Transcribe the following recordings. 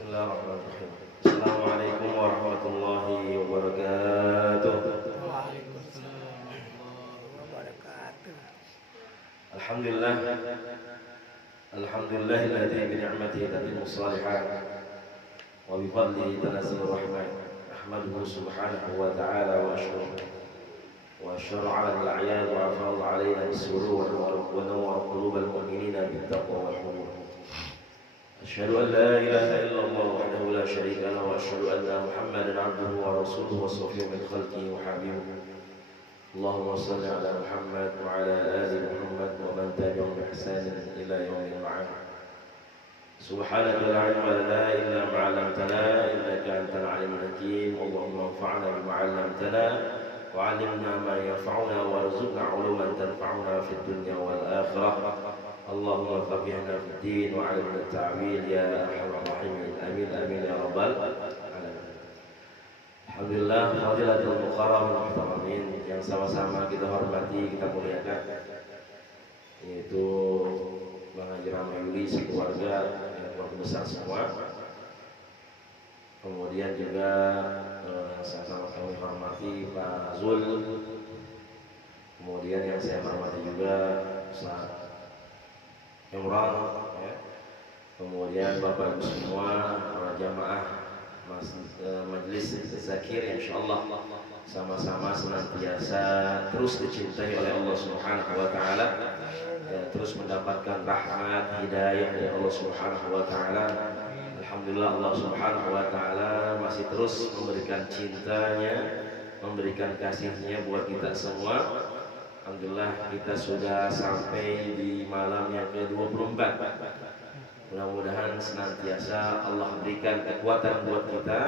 Bismillahirrahmanirrahim. Assalamualaikum warahmatullahi wabarakatuh. Waalaikumsalam warahmatullahi wabarakatuh. Alhamdulillah. Alhamdulillahilladzi bi ni'matihi tatimmu shalihat wa bi fadlihi tanazzalu rahmah. Ahmaduhu subhanahu wa ta'ala wa ashkuru. Wa syar'a al-a'yad wa afadha 'alaina bis-surur wa nawwara qulubal mu'minina bit-taqwa wal hubur. أشهد أن لا إله إلا الله وحده لا شريك له وأشهد أن محمدا عبده ورسوله وصفيه من خلقه وحبيبه اللهم صل على محمد وعلى آل محمد ومن تبعهم بإحسان إلى يوم المعاد سبحانك لا علم لنا إلا ما علمتنا إنك أنت العليم الحكيم اللهم انفعنا بما علمتنا وعلمنا ما ينفعنا وارزقنا علوما تنفعنا في الدنيا والآخرة اللهم فقهنا في الدين وعلمنا التعويل يا أرحم الراحمين آمين آمين يا رب العالمين. Alhamdulillah, fadilatul mukarram muhtaramin yang sama-sama kita hormati, kita muliakan, yaitu Bang Haji Ramayuli sekeluarga yang keluarga besar semua. Kemudian juga sama-sama kami hormati Pak Zul. Kemudian yang saya hormati juga Ustaz Imran, ya. Kemudian Bapak Ibu semua, para jamaah Majelis Zakir, insyaallah sama-sama senantiasa terus dicintai oleh Allah Subhanahu wa taala, ya, terus mendapatkan rahmat hidayah dari Allah Subhanahu wa taala. Alhamdulillah Allah Subhanahu wa taala masih terus memberikan cintanya, memberikan kasihnya buat kita semua. Alhamdulillah kita sudah sampai di malam yang ke-24. Mudah-mudahan senantiasa Allah berikan kekuatan buat kita.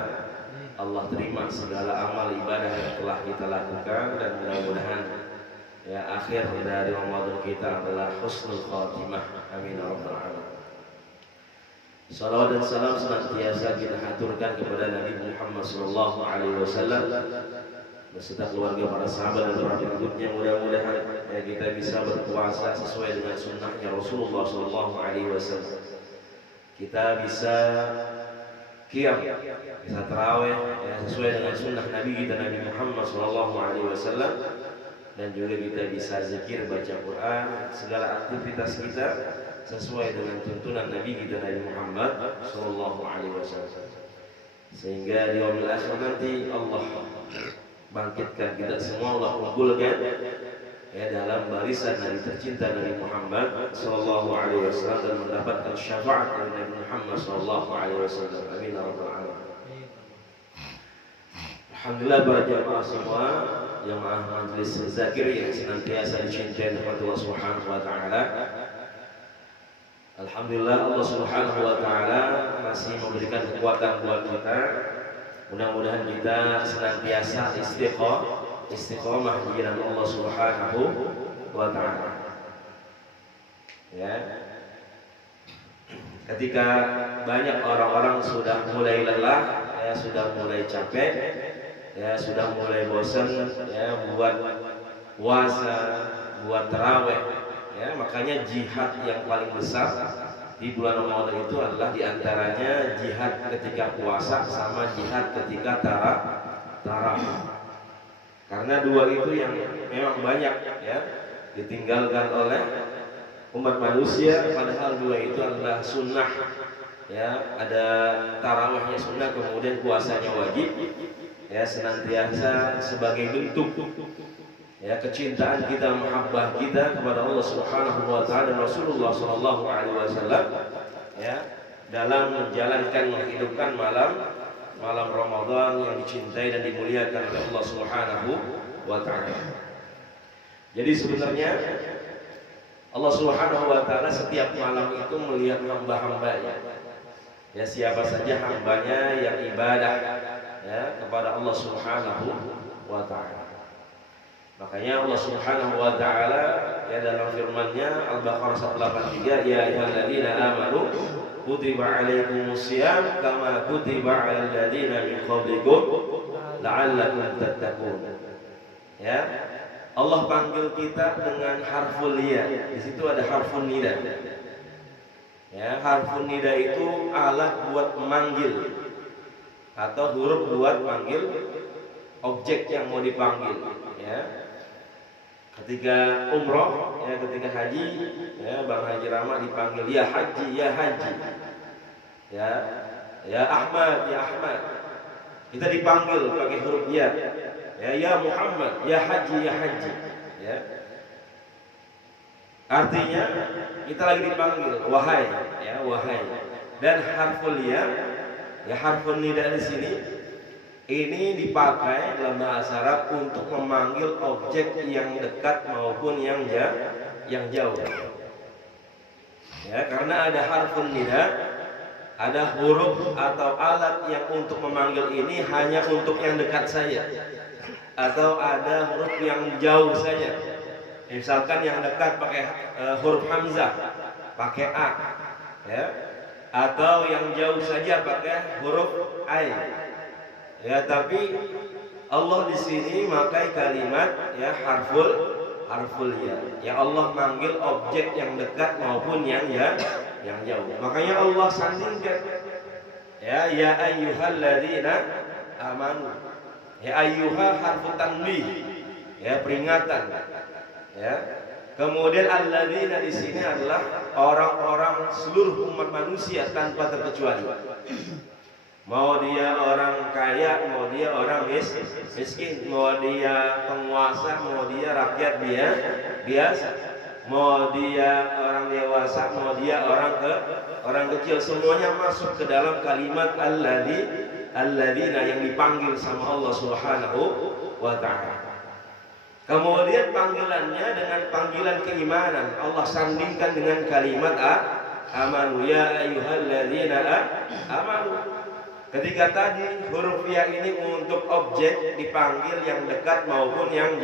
Allah terima segala amal ibadah yang telah kita lakukan, dan mudah-mudahan ya akhir dari Ramadan kita adalah husnul khatimah. Amin ya rabbal alamin. Salawat dan salam senantiasa kita haturkan kepada Nabi Muhammad sallallahu alaihi wasallam beserta keluarga, para sahabat dan para pengikutnya. Mudah-mudahan ya kita bisa berpuasa sesuai dengan sunnahnya Rasulullah sallallahu alaihi wasallam. Kita bisa qiyam, bisa tarawih ya, sesuai dengan sunnah Nabi kita Nabi Muhammad sallallahu alaihi wasallam, dan juga kita bisa zikir, baca Quran, segala aktivitas kita sesuai dengan tuntunan Nabi kita Nabi Muhammad sallallahu alaihi wasallam. Sehingga di yaumil akhir nanti Allah bangkitkan kita semua, Allah kumpulkan ya dalam barisan Nabi tercinta Nabi Muhammad sallallahu alaihi wasallam, dan mendapatkan syafaat dari Nabi Muhammad sallallahu alaihi wasallam. Amin ya rabbal alamin. Alhamdulillah para jamaah semua, jamaah Majelis Zakir yang senantiasa dicintai oleh Allah Subhanahu wa taala. Alhamdulillah Allah Subhanahu wa taala masih memberikan kekuatan buat kita. Mudah-mudahan kita senantiasa istiqomah di jalan Allah Subhanahu wa taala. Ya. Ketika banyak orang-orang sudah mulai lelah, ya, sudah mulai capek, ya, sudah mulai bosan, ya, buat puasa, buat tarawih, ya, makanya jihad yang paling besar di bulan Ramadan itu adalah diantaranya jihad ketika puasa sama jihad ketika tarawih. Karena dua itu yang memang banyak ya ditinggalkan oleh umat manusia, padahal dua itu adalah sunnah. Ya, ada tarawihnya sunnah, kemudian puasanya wajib. Ya, senantiasa sebagai bentuk ya kecintaan kita, mahabbah kita kepada Allah Subhanahu wa taala dan Rasulullah sallallahu alaihi wasallam, ya, dalam menjalankan, menghidupkan malam Ramadan yang dicintai dan dimuliakan oleh Allah Subhanahu wa taala. Jadi sebenarnya Allah Subhanahu wa taala setiap malam itu melihat hamba-hambanya. Ya, siapa saja hambanya yang ibadah ya kepada Allah Subhanahu wa taala. Makanya Allah Subhanahu wa taala ya dalam firman-Nya Al-Baqarah 183, ya ayyuhalladzina amanu kutiba alaikumusiyam kama kutiba alal ladzina min qablikum la'allakum tattaqun. Ya. Allah panggil kita dengan harful ya. Di situ ada harfun nida. Ya, harfun nida itu alat buat memanggil atau huruf buat manggil objek yang mau dipanggil. Ya, ketika umroh, ya ketika haji, ya Bang Haji Rama dipanggil ya haji, ya haji, ya Ahmad, ya Ahmad. Kita dipanggil pakai huruf ya Muhammad, ya haji, ya haji. Ya. Artinya kita lagi dipanggil wahai, ya wahai. Dan harful ya harfun nida di sini ini dipakai dalam bahasa Arab untuk memanggil objek yang dekat maupun yang jauh. Ya, karena ada harfun nida, ada huruf atau alat yang untuk memanggil ini hanya untuk yang dekat saja, atau ada huruf yang jauh saja. Misalkan yang dekat pakai huruf hamzah, pakai a, ya, atau yang jauh saja pakai huruf ain. Ya, tapi Allah di sini memakai kalimat ya harful ya. Ya Allah manggil objek yang dekat maupun yang jauh. Makanya Allah sandingkan ya ayyuhalladzina amanu. Ya ayyuha harfu tanbih. Ya peringatan. Ya. Kemudian alladzina di sini adalah orang-orang seluruh umat manusia tanpa terkecuali. Mau dia orang kaya, mau dia orang miskin, mau dia penguasa, mau dia rakyat biasa, mau dia orang dewasa, mau dia orang kecil, semuanya masuk ke dalam kalimat alladzina yang dipanggil sama Allah Subhanahu wa ta'ala. Kemudian panggilannya dengan panggilan keimanan. Allah sandingkan dengan kalimat amanu ya ayyuhalladzina amanu. Ketika tadi huruf ya ini untuk objek dipanggil yang dekat maupun yang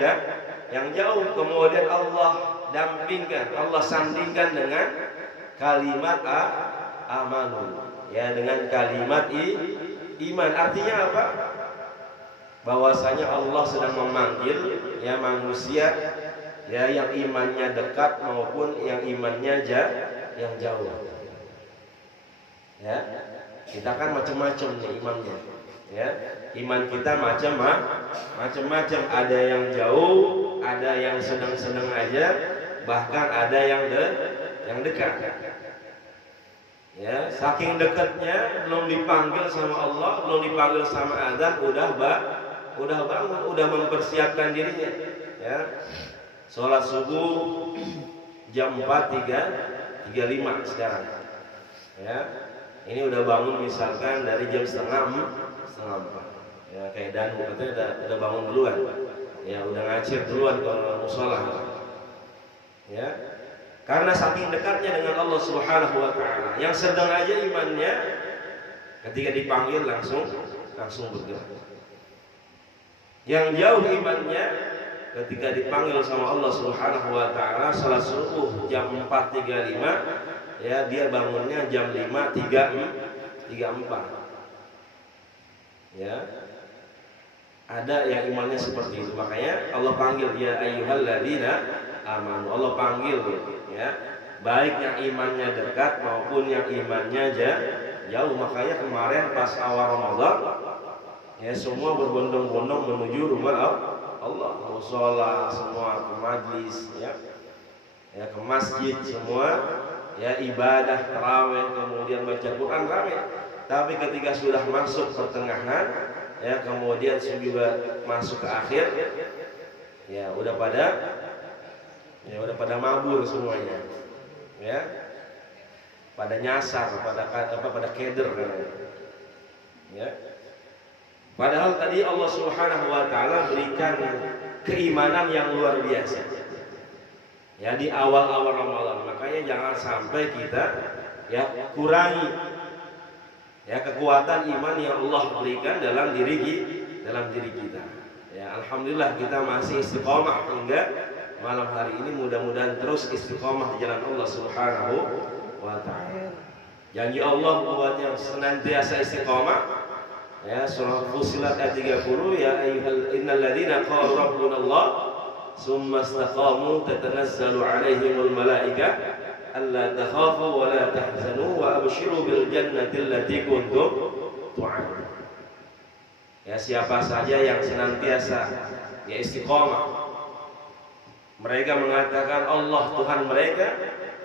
jauh, kemudian Allah dampingkan, Allah sandingkan dengan kalimat amanu. Ya, dengan kalimat iman. Artinya apa? Bahwasanya Allah sedang memanggil ya manusia ya yang imannya dekat maupun yang imannya yang jauh. Ya, kita kan macam-macam nih imannya. Ya, iman kita macam-macam. Ada yang jauh, ada yang sedang-sedang aja, bahkan ada yang dekat. Ya, saking dekatnya belum dipanggil sama Allah, belum dipanggil sama azan udah bangun, udah mempersiapkan dirinya. Ya, sholat subuh jam 4.35 sekarang. Ya, ini udah bangun misalkan dari jam setengah 4. Ya, kayak Danu katanya udah bangun duluan. Ya, udah ngacir duluan kalau musola. Ya, karena saking dekatnya dengan Allah Subhanahu wa ta'ala. Yang sedang aja imannya ketika dipanggil langsung bergerak. Yang jauh imannya ketika dipanggil sama Allah Subhanahu wa ta'ala salat subuh jam 4.35, ya dia bangunnya jam 5.34. Ya, ada yang imannya seperti itu. Makanya Allah panggil ya ayyuhalladzina amanu. Allah panggil ya, baik yang imannya dekat maupun yang imannya jauh. Makanya kemarin pas awal Ramadan ya semua berbondong-bondong menuju rumah Allah, mushola semua, ke majlis ya ke masjid semua, ya ibadah tarawih, kemudian baca Quran ramai. Tapi ketika sudah masuk pertengahan, ya kemudian juga masuk ke akhir, ya udah pada mabur semuanya, ya pada nyasar, pada keder, ya. Padahal tadi Allah Subhanahu wa ta'ala berikan keimanan yang luar biasa. Ya di awal-awal Ramadan. Makanya jangan sampai kita ya kurangi ya kekuatan iman yang Allah berikan dalam diri kita. Ya alhamdulillah kita masih istiqomah hingga malam hari ini, mudah-mudahan terus istiqomah di jalan Allah Subhanahu wa ta'ala. Janji Allah buat yang senantiasa istiqomah. Ya, surah Fussilat ayat 30, ya ayyuhal innalladzina qalu rabbunallah tsumma istaqamu tatanazzalu alaihimul malaika alla takhafu wa la tahzanu wa abshiru bil jannati allati kuntum tu'adun. Ya, siapa saja yang senantiasa ya istiqomah, mereka mengatakan Allah Tuhan mereka,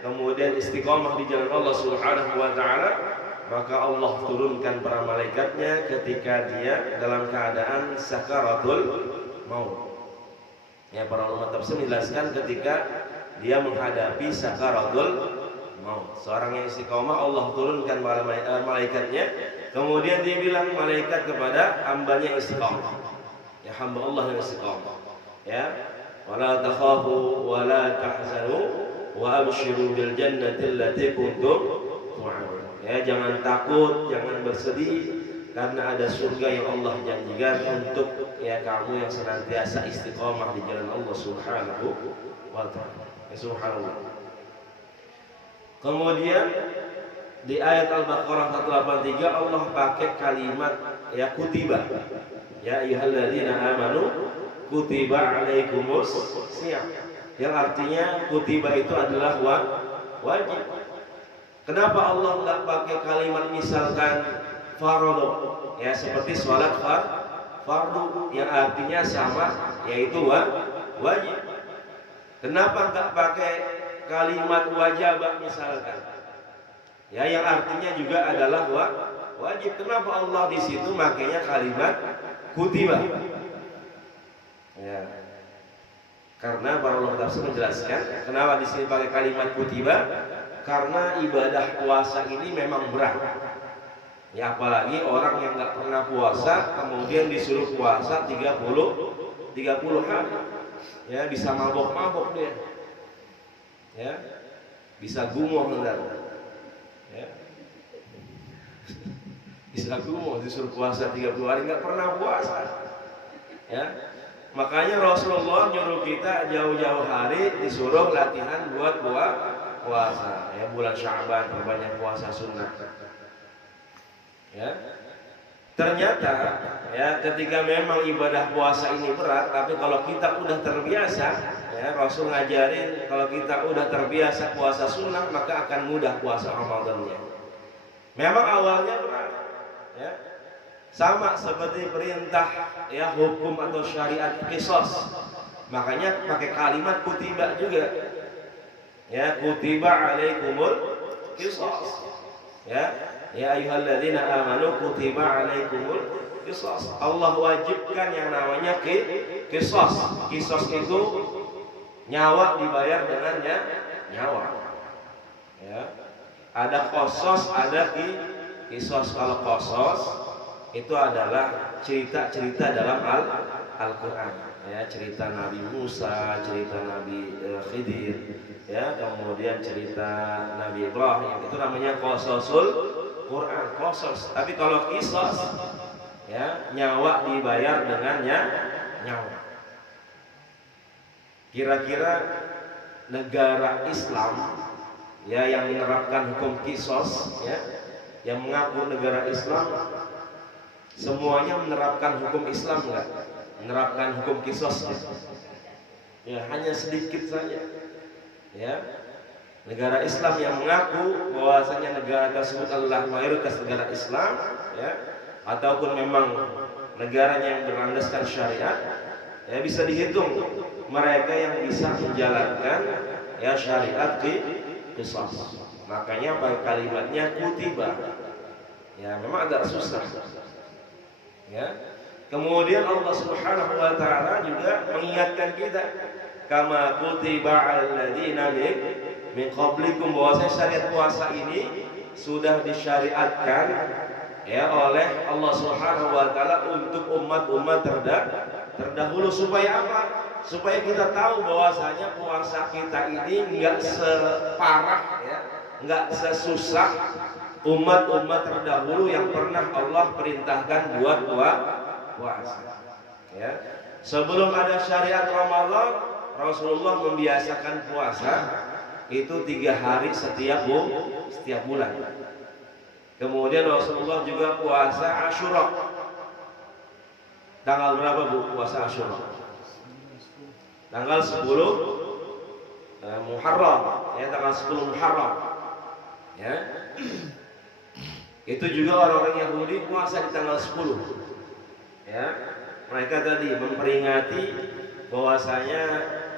kemudian istiqomah di jalan Allah Subhanahu wa taala, maka Allah turunkan para malaikatnya ketika dia dalam keadaan sakaratul maut. Ya, para ulama tafsir menjelaskan ketika dia menghadapi sakaratul maut. Seorang yang istiqomah Allah turunkan para malaikatnya, kemudian dia bilang malaikat kepada hambanya yang istiqomah. Ya, hamba Allah yang istiqomah. Ya, wala takhafu wala tahzanu wa abshiru bil jannati allati kuntum tu'adun. Ya, jangan takut, jangan bersedih, karena ada surga yang Allah janjikan untuk ya kamu yang senantiasa istiqomah di jalan Allah Subhanahu wa taala. Ya, subhanallah. Kemudian di ayat Al-Baqarah 183 Allah pakai kalimat ya kutiba. Ya ayyuhalladzina amanu kutiba alaikumus shiyam. Yang artinya kutiba itu adalah wajib. Kenapa Allah nggak pakai kalimat misalkan fardu, ya seperti sholat fardu yang artinya sama, yaitu wajib. Kenapa nggak pakai kalimat wajib misalkan, ya yang artinya juga adalah wajib? Kenapa Allah di situ makainya kalimat kutiba? Ya, karena para ulama tafsir menjelaskan kenapa di sini pakai kalimat kutiba, karena ibadah puasa ini memang berat. Ya, apalagi orang yang nggak pernah puasa kemudian disuruh puasa 30 hari, ya bisa mabok dia, ya bisa gumoh benar, ya bisa gumoh disuruh puasa 30 hari nggak pernah puasa, ya. Makanya Rasulullah nyuruh kita jauh-jauh hari disuruh latihan buat puasa, ya bulan Sya'ban perbanyak puasa sunnah. Ya, ternyata ya ketika memang ibadah puasa ini berat, tapi kalau kita udah terbiasa, ya Rasul ngajarin kalau kita udah terbiasa puasa sunnah maka akan mudah puasa Ramadannya. Memang awalnya berat, ya sama seperti perintah ya hukum atau syariat qisas, makanya pakai kalimat kutiba juga, ya kutiba alaikumul qisas, ya ayyuhalladzina amanu kutiba alaikumul qisas. Allah wajibkan yang namanya qisas. Qisas itu nyawa dibayar dengan nyawa. Ya. Ada qisas, ada qisas. Kalau qisas itu adalah cerita-cerita dalam Al-Qur'an. Ya, cerita Nabi Musa, cerita Nabi Khidir, ya, kemudian cerita Nabi Ibrahim. Itu namanya qasasul Quran, qasas. Tapi kalau qisas, ya nyawa dibayar dengan nyawa. Kira-kira negara Islam ya yang menerapkan hukum qisas, ya yang mengaku negara Islam, semuanya menerapkan hukum Islam enggak? Menerapkan hukum qisas, ya hanya sedikit saja, ya. Negara Islam yang mengaku bahwasanya negara tersebut adalah mayoritas negara Islam, ya, ataupun memang negaranya yang berlandaskan syariat, ya bisa dihitung mereka yang bisa menjalankan ya syariat qisas. Makanya kalimatnya kutiba. Ya memang agak susah. Ya. Kemudian Allah Subhanahu wa taala juga mengingatkan kita kama kutiba 'alal ladzina min qablikum, bahwasanya syariat puasa ini sudah disyariatkan ya oleh Allah Subhanahu wa taala untuk umat-umat terdahulu. Supaya apa? Supaya kita tahu bahwasanya puasa kita ini enggak separah, ya, enggak sesusah umat-umat terdahulu yang pernah Allah perintahkan buat puasa. Ya. Sebelum ada syariat Ramadan, Rasulullah membiasakan puasa itu 3 hari setiap bulan. Kemudian Rasulullah juga puasa Asyura. Tanggal berapa Bu puasa Asyura? Tanggal 10 Muharram, ya tanggal 10 Muharram. Ya. Itu juga orang-orang Yahudi puasa di tanggal 10. Ya. Mereka tadi memperingati bahwasanya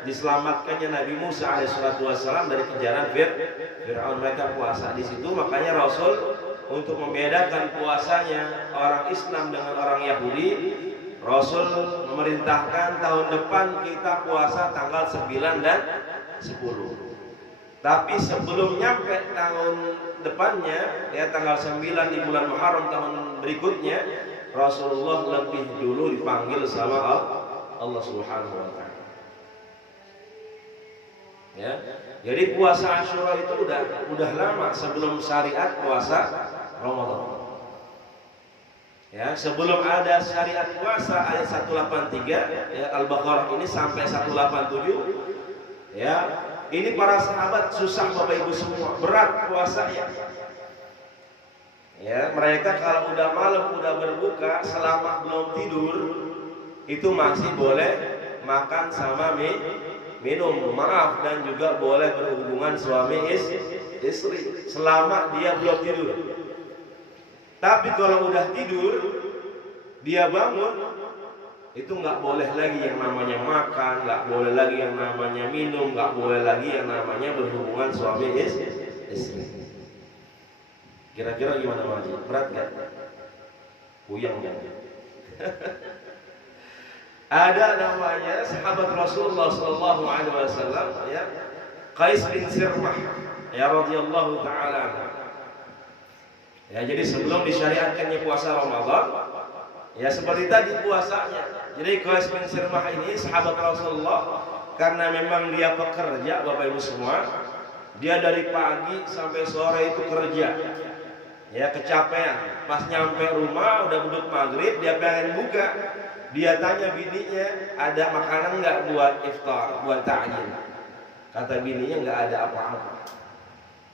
diselamatkannya Nabi Musa alaihissalam dari kejaran Fir'aun. Mereka puasa di situ, makanya Rasul untuk membedakan puasanya orang Islam dengan orang Yahudi, Rasul memerintahkan tahun depan kita puasa tanggal 9 dan 10. Tapi sebelum nyampe tahun depannya, ya tanggal 9 di bulan Muharram tahun berikutnya, Rasulullah lebih dulu dipanggil sama Allah Subhanahu wa taala. Ya. Jadi puasa Asyura itu udah lama sebelum syariat puasa Ramadan. Ya, sebelum ada syariat puasa ayat 183 ya, Al-Baqarah ini sampai 187. Ya, ini para sahabat susah Bapak Ibu semua, berat puasanya. Ya, mereka kalau udah malam udah berbuka selama belum tidur itu masih boleh makan sama minum, maaf, dan juga boleh berhubungan suami istri selama dia belum tidur. Tapi kalau udah tidur dia bangun, itu nggak boleh lagi yang namanya makan, nggak boleh lagi yang namanya minum, nggak boleh lagi yang namanya berhubungan suami istri. Kira-kira gimana Mas? Berat nggak? Puyeng kan? Ada namanya sahabat Rasulullah Sallallahu Alaihi Wasallam, ya, Qais bin Sirmah, ya radhiyallahu taala. Ya, jadi sebelum disyariatkannya puasa Ramadan, ya seperti tadi puasanya. Jadi Qais bin Sirmah ini sahabat Rasulullah, karena memang dia pekerja Bapak Ibu semua, dia dari pagi sampai sore itu kerja. Ya kecapean, pas nyampe rumah udah duduk maghrib, dia pengen buka. Dia tanya bininya, ada makanan nggak buat iftar, buat ta'jil? Kata bininya nggak ada apa-apa.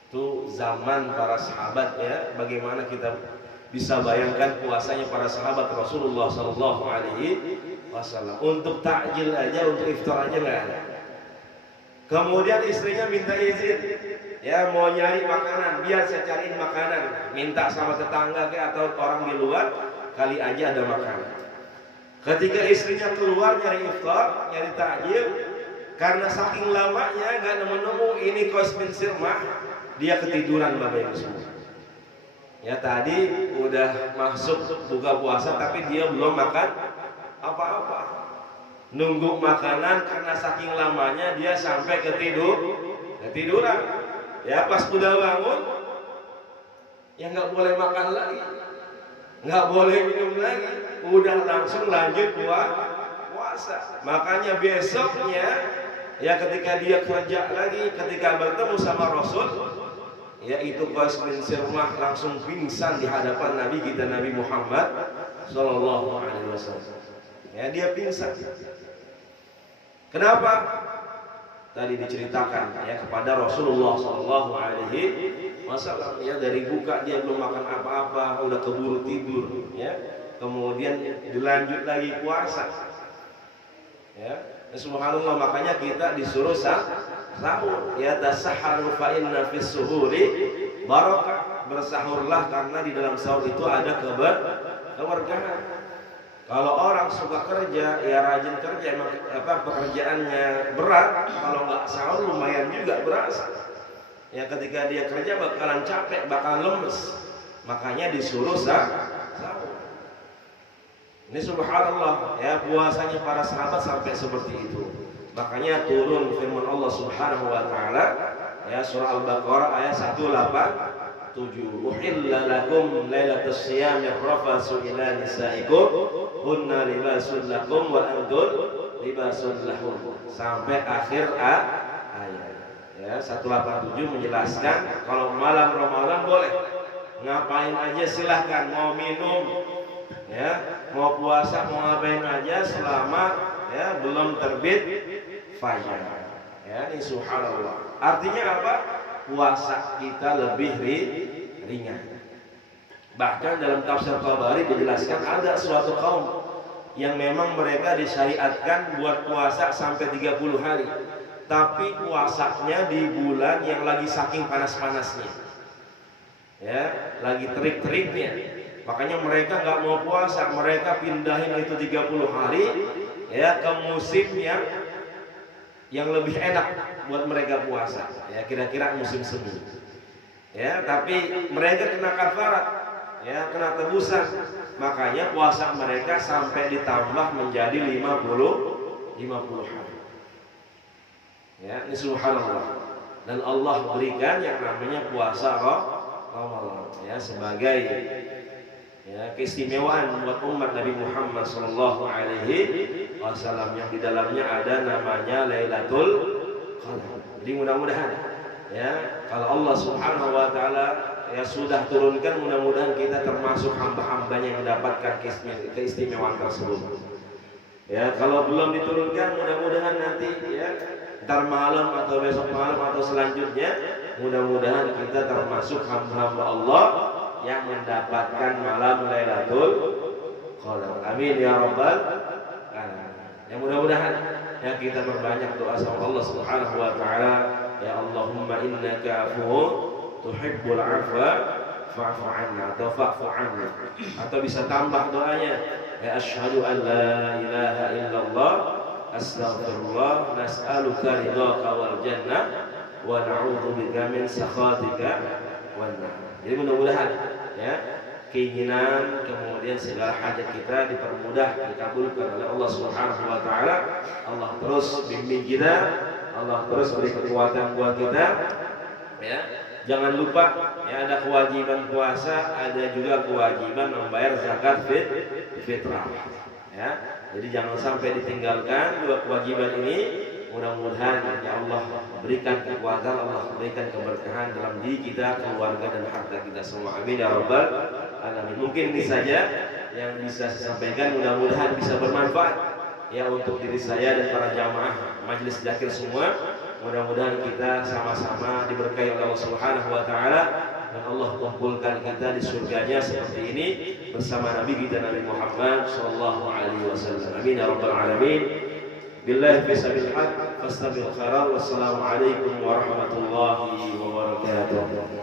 Itu zaman para sahabat, ya. Bagaimana kita bisa bayangkan puasanya para sahabat Rasulullah Sallallahu Alaihi Wasallam. Untuk ta'jil aja, untuk iftar aja nggak ada. Kemudian istrinya minta izin, ya mau nyari makanan, biar saya cariin makanan. Minta sama tetangga kayak atau orang di luar, kali aja ada makanan. Ketika istrinya keluar nyari iftar, nyari takjil, karena saking lamanya nggak nemu-nemu, ini Qais bin Sirmah, dia ketiduran Bapak Ibu semua. Ya tadi udah masuk buka puasa tapi dia belum makan apa-apa. Nunggu makanan karena saking lamanya dia sampai ketiduran. Ya pas udah bangun, ya nggak boleh makan lagi, nggak boleh minum lagi, udah langsung lanjut puasa. Makanya besoknya, ya ketika dia kerja lagi, ketika bertemu sama Rasul, yaitu Qais bin Sirmah langsung pingsan di hadapan Nabi kita Nabi Muhammad Sallallahu Alaihi Wasallam. Ya dia pingsan. Kenapa? Tadi diceritakan ya kepada Rasulullah Sallallahu Alaihi Wasallam, ya dari buka dia belum makan apa-apa, udah keburu tidur, ya. Kemudian dilanjut lagi puasa, ya. Subhanallah, makanya kita disuruh sahur, ya tasahharu fa inna fis suhuri barakah, bersahurlah karena di dalam sahur itu ada keberkahan. Kalau orang suka kerja, ya rajin kerja, emang pekerjaannya berat, kalau nggak sahur lumayan juga berasa. Ya ketika dia kerja bakalan capek, bakalan lemes, makanya disuruh sahur. Ini subhanallah, ya puasanya para sahabat sampai seperti itu. Makanya turun firman Allah Subhanahu wa taala, ya surah Al-Baqarah ayat 187. Uhilla lakum lailatus siyami rafasu ila nisaikum hunna libasun lakum wa antum libasun lahum, sampai akhir ayat. Ya 187 menjelaskan kalau malam Ramadan boleh ngapain aja silahkan, mau minum, ya mau puasa, mau ngapain aja selama ya belum terbit fajar. Ya ini subhanallah. Artinya apa? Puasa kita lebih ringan. Bahkan dalam tafsir Tabari dijelaskan ada suatu kaum yang memang mereka disyariatkan buat puasa sampai 30 hari. tapi puasanya di bulan yang lagi saking panas-panasnya, ya, lagi terik-teriknya. Makanya mereka nggak mau puasa, mereka pindahin itu 30 hari, ya, ke musim yang lebih enak buat mereka puasa, ya, kira-kira musim semi. Ya, tapi mereka kena kafarat, ya, kena tebusan. Makanya puasa mereka sampai ditambah menjadi 50 hari. Ya, ini subhanallah. Dan Allah berikan yang namanya puasa Ramadan, ya, sebagai, ya, keistimewaan buat umat Nabi Muhammad SAW yang di dalamnya ada namanya Lailatul Qadar. Jadi mudah-mudahan, ya, kalau Allah Subhanahu wa taala, ya, sudah turunkan, mudah-mudahan kita termasuk hamba-hambanya yang mendapatkan keistimewaan tersebut. Ya, kalau belum diturunkan, mudah-mudahan nanti, ya, ntar malam atau besok malam atau selanjutnya, mudah-mudahan kita termasuk hamba-hamba Allah yang mendapatkan malam Lailatul Qadar. Amin ya rabbal alamin. Ya, mudah-mudahan, ya, kita berbanyak doa sama Allah Subhanahu wa taala. Ya Allahumma innaka afuwwun tuhibbul afwa fa'fu 'anna atau fa'fu 'anna. Atau bisa tambah doanya, ya asyhadu an la ilaha illallah astaghfirullah nas'aluka ridhaka wal jannah wa na'udzubika min sakhatika wan nar. Jadi mudah-mudahan, ya, keinginan kemudian segala hajat kita dipermudah, dikabulkan oleh Allah Subhanahu wa taala. Allah terus bimbing kita, Allah terus beri kekuatan buat kita, ya. Jangan lupa, ya, ada kewajiban puasa, ada juga kewajiban membayar zakat fitrah, ya. Jadi jangan sampai ditinggalkan dua kewajiban ini. Mudah-mudahan, ya, Allah berikan kekuatan, Allah berikan keberkahan dalam diri kita, keluarga dan harta kita semua. Amin ya rabbal alamin. Mungkin ini saja yang bisa saya sampaikan, mudah-mudahan bisa bermanfaat, ya, untuk diri saya dan para jamaah majelis dzakir semua. Mudah-mudahan kita sama-sama diberkahi oleh Allah Subhanahu wa taala dan Allah kumpulkan kita di surganya seperti ini bersama Nabi kita Nabi Muhammad sallallahu alaihi wasallam. Amin ya rabbal alamin. Billahi fi sabil haq fastabil khairat. Wassalamu alaikum warahmatullahi wabarakatuh.